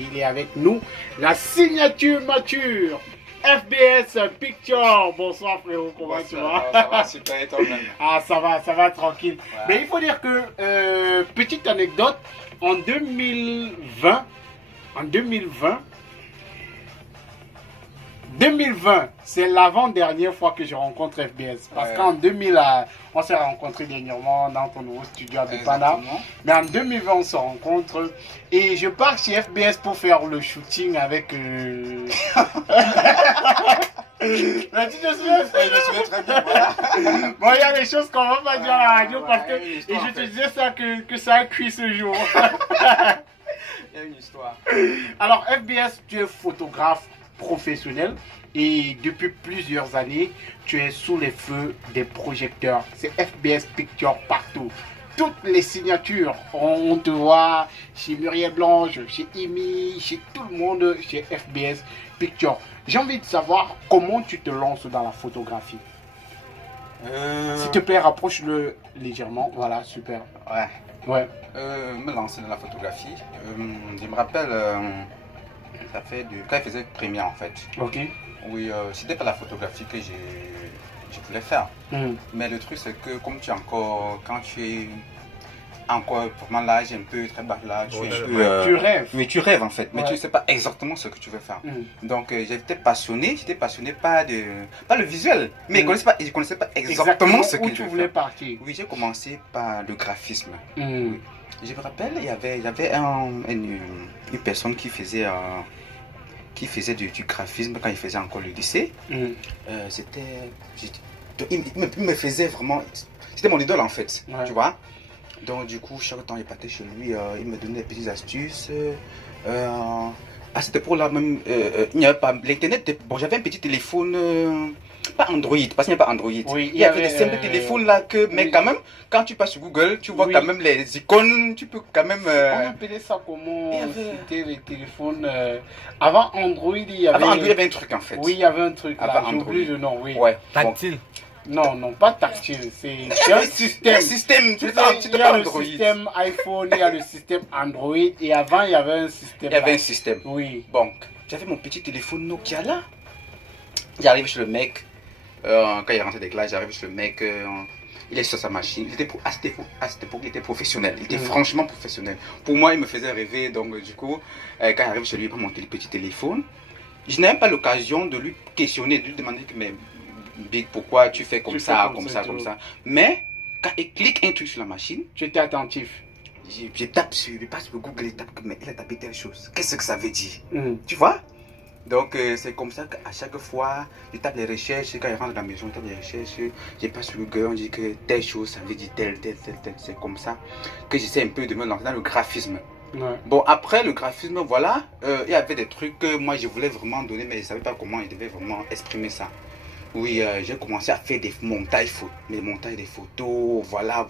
Il est avec nous, la signature mature, FBS Picture. Bonsoir frérot, comment tu vas? Ça va super et toi-même? Ah ça va tranquille. Ouais. Mais il faut dire que, petite anecdote, en 2020, 2020, c'est l'avant-dernière fois que je rencontre FBS. Parce Ouais. qu'en 2000, on s'est rencontrés dernièrement dans ton nouveau studio à Bepana. Exactement. Mais en 2020, on se rencontre et je pars chez FBS pour faire le shooting avec... Mais tu te souviens? Je me souviens très bien, voilà. Bon, il y a des choses qu'on va pas dire à la radio Ouais, parce que... il y a une Et histoire, je en te fait. disais ça que ça a cuit ce jour. Il y a une histoire. Alors, FBS, tu es photographe professionnel et depuis plusieurs années, tu es sous les feux des projecteurs. C'est FBS Picture partout. Toutes les signatures, on te voit chez Muriel Blanche, chez Imi, chez tout le monde, chez FBS Picture. J'ai envie de savoir comment tu te lances dans la photographie. S'il te plaît, rapproche-le légèrement. Voilà, super. Ouais. Ouais. Me lancer dans la photographie. Je me rappelle, ça fait quand il faisait première en fait. Ok. Oui, c'était pas la photographie que je voulais faire. Hmm. Mais le truc c'est que comme tu es encore, quand tu es encore vraiment l'âge un peu très bas là, tu es un peu, Tu rêves. oui, tu rêves en fait, mais Ouais. tu ne sais pas exactement ce que tu veux faire. Hmm. Donc j'étais passionné pas le visuel, mais Mm. je connaissais pas exactement ce que où je tu voulais voulais faire. partir. Oui, j'ai commencé par le graphisme. Hmm. Je me rappelle, il y avait une personne qui faisait du graphisme quand il faisait encore le lycée. Hmm. Il me faisait vraiment, c'était mon idole en fait, Ouais. tu vois. Donc du coup, chaque temps il partait chez lui, il me donnait des petites astuces. À cette époque-là même, il n'y avait pas l'internet. Bon, j'avais un petit téléphone, pas Android, parce qu'il n'y a pas Android. Oui, il y avait des simples téléphones là mais oui. quand même, quand tu passes sur Google, tu vois Oui. quand même les icônes, tu peux quand même. On appelait ça comment? il y avait- C'était les téléphones. Avant Android, il y avait. Avant Android, il y avait un truc en fait. Oui, il y avait un truc là. Avant J'ai oublié Android. le nom, oui. Ouais. Tactile. Non, non, pas tactile. C'est un système. Un système, Tu tu sais, il y sais a pas le Android. système iPhone, il y a le système Android. Et avant, il y avait un système. Il y avait là. un système. Oui. Bon, j'avais mon petit téléphone Nokia là. J'arrive chez le mec. Quand il est rentré des classes, j'arrive chez le mec. Il est sur sa machine. À cette époque, il était professionnel. Il était Mhm. franchement professionnel. Pour moi, il me faisait rêver. Donc, du coup, quand j'arrive chez lui, il prend mon petit téléphone. Je n'ai même pas l'occasion de lui questionner, de lui demander que, mais Big, pourquoi tu fais comme Tu ça, fais comme ça, tout. comme ça. Mais quand il clique un truc sur la machine, Tu étais attentif. je tape sur, je passe sur Google, il tape que, mais il a tapé telle chose. Qu'est-ce que ça veut dire? Hmm. Tu vois? Donc c'est comme ça qu'à chaque fois, je tape les recherches, quand je rentre dans la maison, je tape les recherches, je passe sur Google, on dit que telle chose, ça veut dire telle. C'est comme ça que j'essaie un peu de me lancer dans le graphisme. Ouais. Bon, après le graphisme, voilà, il y avait des trucs que moi je voulais vraiment donner, mais je ne savais pas comment je devais vraiment exprimer ça. Oui, j'ai commencé à faire des montages des photos, voilà.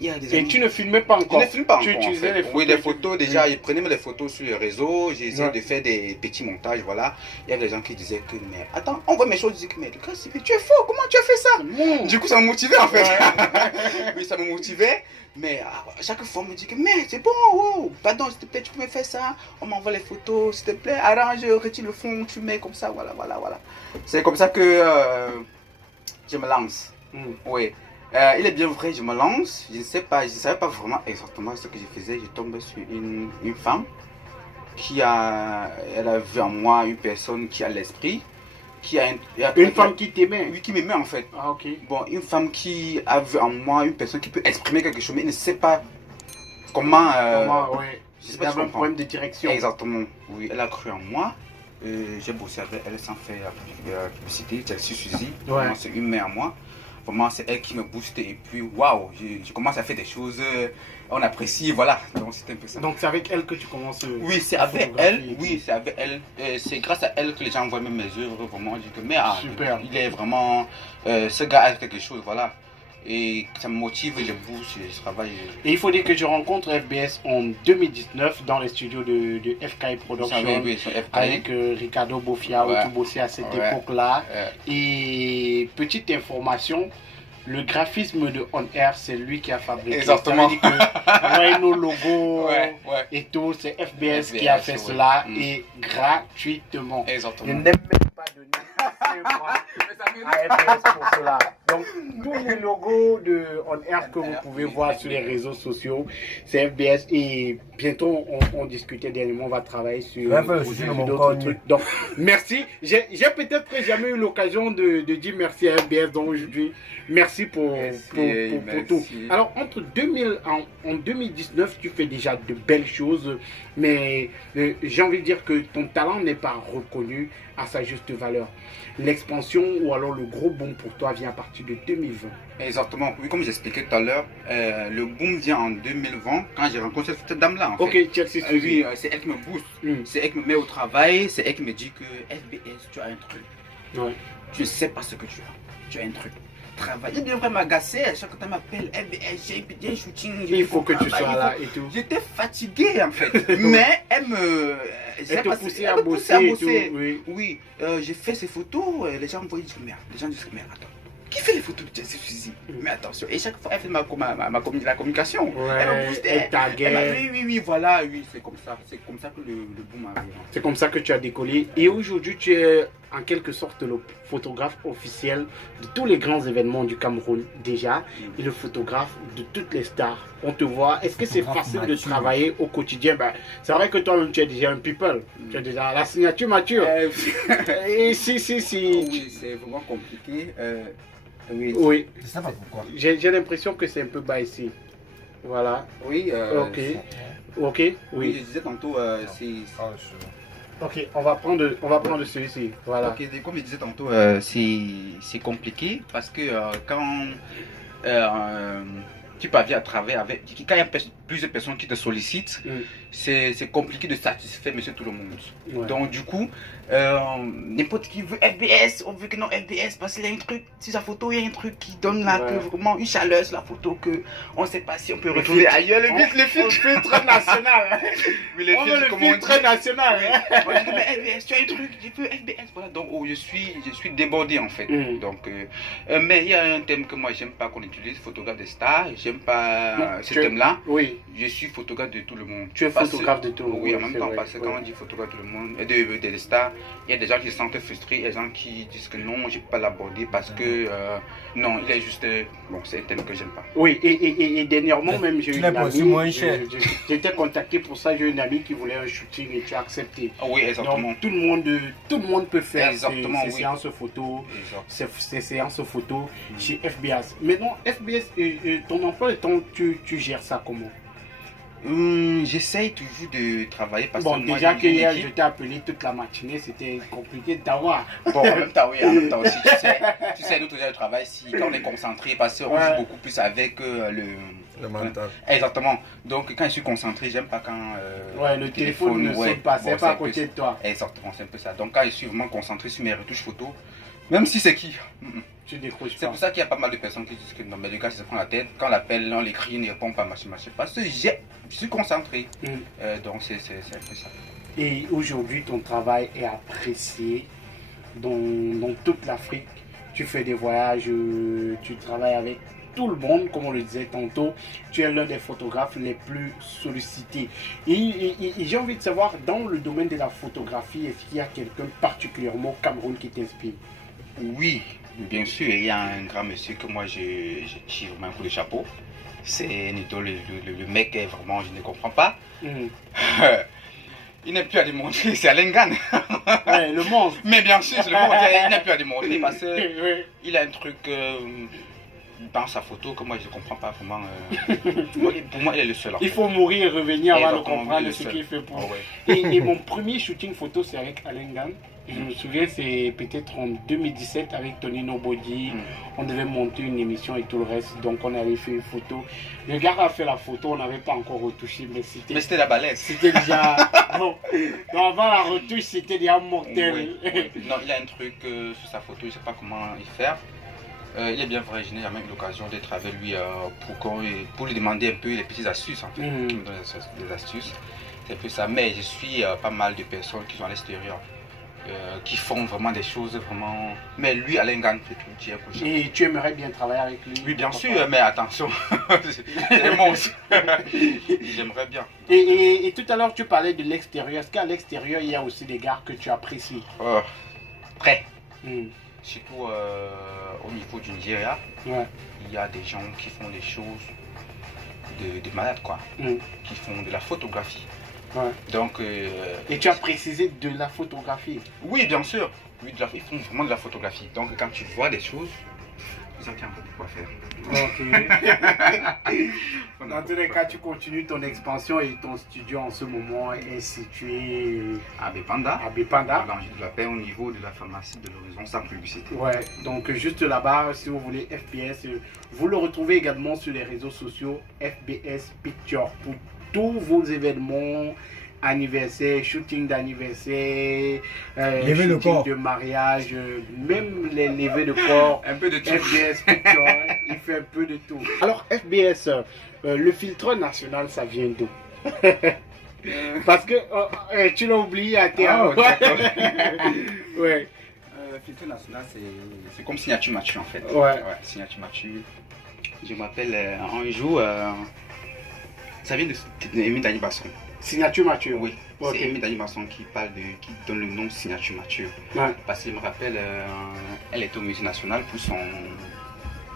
Il y a des Et amis- tu ne filmais pas je encore. ne filme pas Tu encore, en utilisais fait. les photos. Oui, des photos déjà. Je prenais les photos sur les réseaux. J'ai essayé Ouais. de faire des petits montages, voilà. Il y avait des gens qui disaient que, mais attends, on voit mes choses, je dis que, mais tu es faux, comment tu as fait ça? Hmm. Du coup, ça me motivait en fait. Ouais. Oui, ça me motivait. Mais chaque fois, on me dit que, mais c'est bon, wow, pardon, s'il te plaît, tu peux me faire ça. On m'envoie les photos, s'il te plaît, arrange, retire le fond, tu mets comme ça, voilà. C'est comme ça que je me lance. Hmm. Oui. Il est bien vrai, je me lance. Je ne savais pas vraiment exactement ce que je faisais. Je tombe sur une femme elle a vu en moi une personne qui a l'esprit, Une femme qui t'aimait. oui, qui m'aimait en fait. Ah, ok. Bon, une femme qui a vu en moi une personne qui peut exprimer quelque chose, mais elle ne sait pas comment. Comment, ouais. je sais Il y pas si avait tu un comprends. problème de direction. Exactement. Oui, elle a cru en moi. J'ai bossé avec elle sans faire la publicité. Chelsea Suzy. Ouais. Vraiment, c'est une mère à moi. Vraiment, c'est elle qui me booste. Et puis, waouh, je commence à faire des choses. On apprécie, voilà. Donc, c'est un peu ça. Donc c'est avec elle que tu commences. Oui, c'est la avec photographie elle. et tout. Oui, c'est avec elle. C'est grâce à elle que les gens voient même mes œuvres. Vraiment, je dis que, mais Super. il est vraiment. Ce gars a quelque chose, voilà. Et ça me motive, je bouge, je travaille. Et il faut dire que je rencontre FBS en 2019 dans les studios de FKI Production Oui, sur FK. avec Ricardo Bofia où Ouais. tu bossais à cette Ouais. époque-là. Euh, Et petite information, le graphisme de On Air, c'est lui qui a fabriqué. Exactement. Ça veut dire que, ouais, nos logos Ouais. et tout, c'est FBS qui a fait cela et gratuitement. Exactement. Je n'aime même pas donner à FBS pour cela. Donc, tous les logos de On Air que vous pouvez voir sur les réseaux sociaux, c'est FBS. Et bientôt, on discutait dernièrement, on va travailler sur d'autres trucs. Donc, merci. J'ai peut-être jamais eu l'occasion de dire merci à FBS. Donc, aujourd'hui, merci pour tout. Alors, entre 2000, en 2019, tu fais déjà de belles choses, mais j'ai envie de dire que ton talent n'est pas reconnu à sa juste valeur. L'expansion ou alors le gros boom pour toi vient à partir de 2020. Exactement. Oui, comme j'expliquais tout à l'heure, le boom vient en 2020 quand j'ai rencontré cette dame-là. En fait. Ok, Chelsea oui, c'est elle qui me booste. C'est elle qui me met au travail. C'est elle qui me dit que FBS, tu as un truc. Ouais. Tu ne sais pas ce que tu as. Tu as un truc. Travail. Il devrait m'agacer. À chaque fois que tu m'appelles FBS, j'ai un shooting. Il faut que tu sois là et tout. J'étais fatigué en fait. Mais elle me. Elle te poussait à bosser et tout. Oui, j'ai fait ces photos. Les gens me voyaient dire merde. Les gens disent merde, attends. Qui fait les photos de ces fusils? Mais attention, et chaque fois elle fait la communication. Ouais, elle me boostait. elle taguait. Oui, voilà, oui, c'est comme ça que le boom arrive. C'est comme ça que tu as décollé. Et aujourd'hui, tu es en quelque sorte le photographe officiel de tous les grands événements du Cameroun déjà. Et le photographe de toutes les stars. On te voit. Est-ce que c'est facile de travailler au quotidien? C'est vrai que toi-même, tu es déjà un people. Tu as déjà la signature mature. Et si. Oui, c'est vraiment compliqué. Oui. Je sais pas pourquoi. J'ai l'impression que c'est un peu bas ici. Voilà. Oui. Ok. Oui, Oui. je disais tantôt, c'est. Ok, on va prendre celui-ci. Voilà. Ok, comme je disais tantôt, c'est compliqué parce que quand tu parviens à travailler avec. Quand il y a plusieurs personnes qui te sollicitent, c'est compliqué de satisfaire monsieur tout le monde. Ouais. Donc, du coup, n'importe qui veut FBS, on veut que non FBS parce qu'il y a un truc sur sa photo, il y a un truc qui donne là, que vraiment une chaleur sur la photo que on ne sait pas si on peut retrouver ailleurs. Le filtre national. Oui, le filtre national. Voilà, mais FBS, tu as un truc, je veux FBS. Voilà, donc je suis débordé en fait. Donc, mais il y a un thème que moi j'aime pas qu'on utilise, photographe des stars. J'aime pas ce thème-là. Oui. Je suis photographe de tout le monde. Tu es photographe de tout le monde. Oui, en même temps, parce que quand on dit photographe de tout le monde, des stars, il y a des gens qui se sentent frustrés, il y a des gens qui disent que non, je ne peux pas l'aborder parce que non, il est juste. Bon, c'est un thème que j'aime pas. Oui, et dernièrement même, j'ai eu une amie. moins cher. J'étais contacté pour ça, j'ai une amie qui voulait un shooting et tu as accepté. Oui, exactement. Donc, tout le monde peut faire ces séances photo, ces séances photo chez FBS. Maintenant, FBS, ton emploi de temps, tu gères ça comment? J'essaye toujours de travailler parce bon, que moi, déjà que hier je t'ai appelé toute la matinée, c'était compliqué de t'avoir. Bon, en même temps, oui, en même temps aussi, tu sais, nous toujours le travail, si quand on est concentré, parce qu'on joue beaucoup plus avec le mental. Exactement. Donc quand je suis concentré, j'aime pas quand le téléphone ne saute pas, c'est pas à côté de toi. Exactement, c'est un peu ça. Donc quand je suis vraiment concentré sur mes retouches photos, même si c'est qui, tu décroches pas. C'est pour ça qu'il y a pas mal de personnes qui disent que non, mais le gars il se prend la tête, quand on l'appelle, on l'écrit, il ne répond pas, machin, parce que je suis concentré. Donc c'est un peu ça. Et aujourd'hui, ton travail est apprécié dans toute l'Afrique. Tu fais des voyages, tu travailles avec tout le monde, comme on le disait tantôt. Tu es l'un des photographes les plus sollicités. Et j'ai envie de savoir, dans le domaine de la photographie, est-ce qu'il y a quelqu'un particulièrement au Cameroun qui t'inspire? Oui, bien sûr. Il y a un grand monsieur que moi, je tire vraiment un coup de chapeau. C'est Nito, le mec est vraiment, je ne comprends pas. Il n'est plus à démontrer, c'est Alain Gane. Ouais, le monstre. Mais bien sûr, c'est le monstre, il n'est plus à démontrer parce qu'il a un truc dans sa photo que moi je ne comprends pas vraiment. Pour moi, il est le seul. Il faut mourir et revenir avant de comprendre ce qu'il fait pour. Et mon premier shooting photo, c'est avec Alain Gane. Je me souviens, c'est peut-être en 2017 avec Tony Nobody. On devait monter une émission et tout le reste. Donc on avait fait une photo. Le gars a fait la photo, on n'avait pas encore retouché, mais c'était la balèze. C'était déjà. Bon, avant la retouche, c'était déjà mortel. Non, il a un truc sur sa photo, je ne sais pas comment il fait. Il est bien vrai, je n'ai jamais eu l'occasion d'être avec lui pour lui demander un peu les petites astuces, en fait, qui me donne des astuces. C'est un peu ça, mais je suis pas mal de personnes qui sont à l'extérieur. qui font vraiment des choses vraiment. Mais lui, Alain Gagne fait tout dire que Et tu aimerais bien travailler avec lui? oui, bien sûr, mais attention, c'est mon aussi. J'aimerais bien. Et tout à l'heure, tu parlais de l'extérieur. Est-ce qu'à l'extérieur, il y a aussi des gars que tu apprécies? Très. Hmm. Surtout au niveau du Nigeria, Ouais. il y a des gens qui font des choses de malades, quoi. Hmm. Qui font de la photographie. Ouais. Donc, Et tu as précisé de la photographie. oui, bien sûr. Oui, ils font vraiment de la photographie. Donc, quand tu vois des choses, tu sens qu'il y a un peu de quoi faire. Ok. Dans tous les cas, tu continues ton expansion et ton studio en ce moment est situé À Bepanda, à Bepanda. dans de la paix au niveau de la pharmacie de l'horizon sans publicité. Ouais, donc juste là-bas, si vous voulez FBS, vous le retrouvez également sur les réseaux sociaux FBS Picture pour tous vos événements, anniversaire, shooting d'anniversaire, Lever le shooting corps. de mariage, même les levées de corps. Un peu de tout. FBS Picture, il fait un peu de tout. Alors FBS, le filtre national, ça vient d'où? Parce que tu l'as oublié à terre. Ouais. Filtre national, c'est comme Signature Mathieu en fait. Ouais. Signature Mathieu. Je m'appelle un jour, ça vient de Émile Dani Basson. Signature Mathieu. Oui, Ok. c'est Émile Dani Basson qui donne le nom Signature Mathieu. Ouais. Parce qu'il me rappelle, elle était au musée national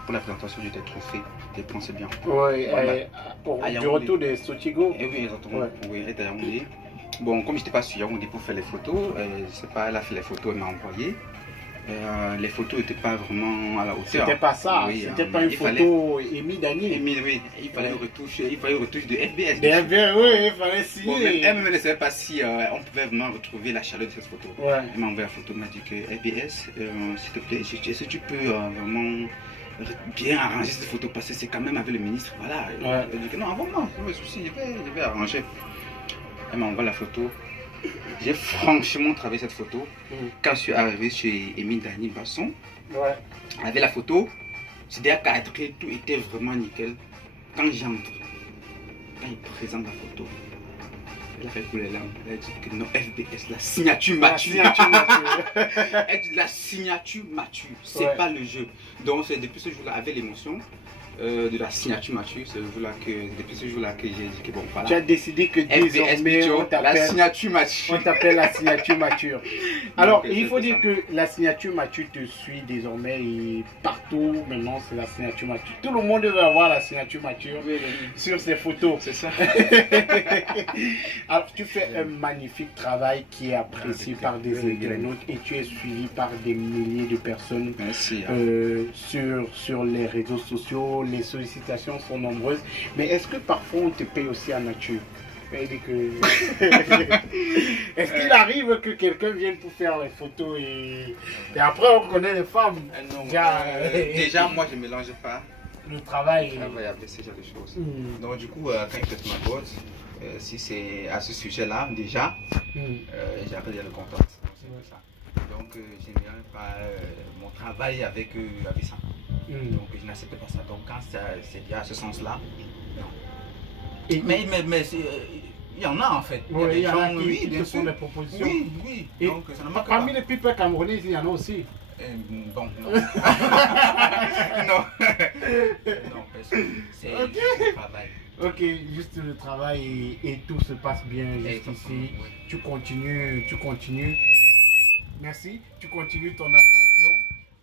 pour la présentation des trophées. Je pensais bien. Ouais, Voilà. du retour de Sotigo. Et oui, exactement. Ouais. Oui, elle était à Yaoundé. Bon, comme je n'étais pas sur Yaoundé pour faire les photos, je sais pas, elle a fait les photos, elle m'a envoyé. Les photos n'étaient pas vraiment à la hauteur. C'était pas ça, Oui, c'était pas une photo Émile Dani. Émile, oui, il fallait une retouche de FBS. Bien, oui, il fallait Bon, signer. elle ne savait pas si on pouvait vraiment retrouver la chaleur de cette photo. Ouais. Elle m'a envoyé la photo, elle m'a dit que FBS, s'il te plaît, est-ce que tu peux vraiment bien arranger cette photo parce que c'est quand même avec le ministre. Voilà. Ouais. Elle dit que non, envoie-moi, pas de souci, je vais arranger. Elle m'a envoyé la photo. J'ai franchement travaillé cette photo. Quand je suis arrivé chez Émile Dani Basson, Ouais. avec la photo, c'était à cadrer, tout était vraiment nickel. Quand j'entre, quand il présente la photo, elle a fait couler les larmes. Elle a dit que non, FBS, la signature La Mathieu. signature Mathieu. Elle dit la signature Mathieu, c'est Ouais. pas le jeu. Donc c'est depuis ce jour-là, avec l'émotion de la signature Mathieu, c'est depuis ce jour-là que j'ai dit que bon, voilà. Tu as décidé que FBS désormais Picture, on la t'appelle. signature Mathieu. On t'appelle la signature Mathieu. Alors, Donc, il faut c'est dire ça. que la signature Mathieu te suit désormais et partout maintenant c'est la signature Mathieu. Tout le monde veut avoir la signature Mathieu sur ses photos. C'est ça. Alors, tu fais un magnifique travail qui est apprécié par des internautes et tu es suivi par des milliers de personnes Merci. sur les réseaux sociaux. Les sollicitations sont nombreuses. Mais est-ce que parfois on te paye aussi en nature? C'est-à-dire que- Est-ce qu'il arrive que quelqu'un vienne pour faire les photos et après on connaît les femmes? Non, Déjà, moi je ne mélange pas le travail. le travail avec ce genre de choses. Hmm. Donc du coup, quand je fais ma boîte, si c'est à ce sujet-là, déjà, Hmm. j'arrête de le contact. C'est ça. Donc je ne mélange pas mon travail avec ça. Hmm. Donc je n'accepte pas ça. Donc quand c'est lié à ce sens-là, non. Et- Mais il y en a en fait. Oui, il y en a qui oui, te bien font sûr. des propositions. Oui, oui. Et Donc ça ne manque Parmi pas. les people camerounais, il y en a aussi. Bon, non. non. Non, parce que c'est le travail. Ok, juste le travail et tout se passe bien jusqu'ici. Oui. Tu continues. Merci. Tu continues ton ascension.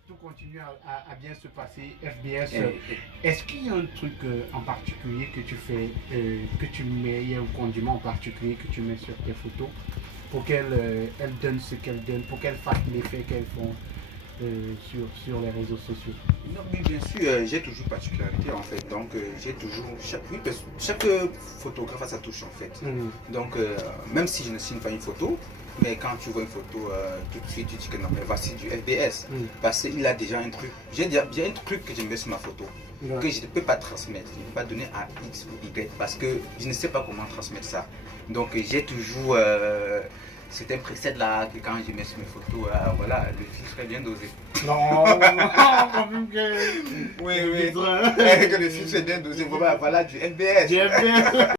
Tout continue à bien se passer. FBS. Est-ce qu'il y a un truc en particulier que tu fais, que tu mets, il y a un condiment en particulier que tu mets sur tes photos pour qu'elles elles donnent ce qu'elles donnent, pour qu'elles fassent l'effet qu'elles font sur les réseaux sociaux? Non, mais bien sûr, j'ai toujours particularité en fait. Donc, j'ai toujours. Chaque photographe a sa touche en fait. Donc, même si je ne signe pas une photo, mais quand tu vois une photo, tout de suite tu dis que non, mais voici du FBS. Parce qu'il a déjà un truc. J'ai un truc que je mets sur ma photo que je ne peux pas transmettre. Je ne peux pas donner à X ou Y parce que je ne sais pas comment transmettre ça. Donc, j'ai toujours. C'est un preset là que quand je mets sur mes photos, voilà, le filtre est bien dosé. Non, quand même que. Oui, oui. Que le filtre est bien dosé. Voilà du FBS. J'ai bien.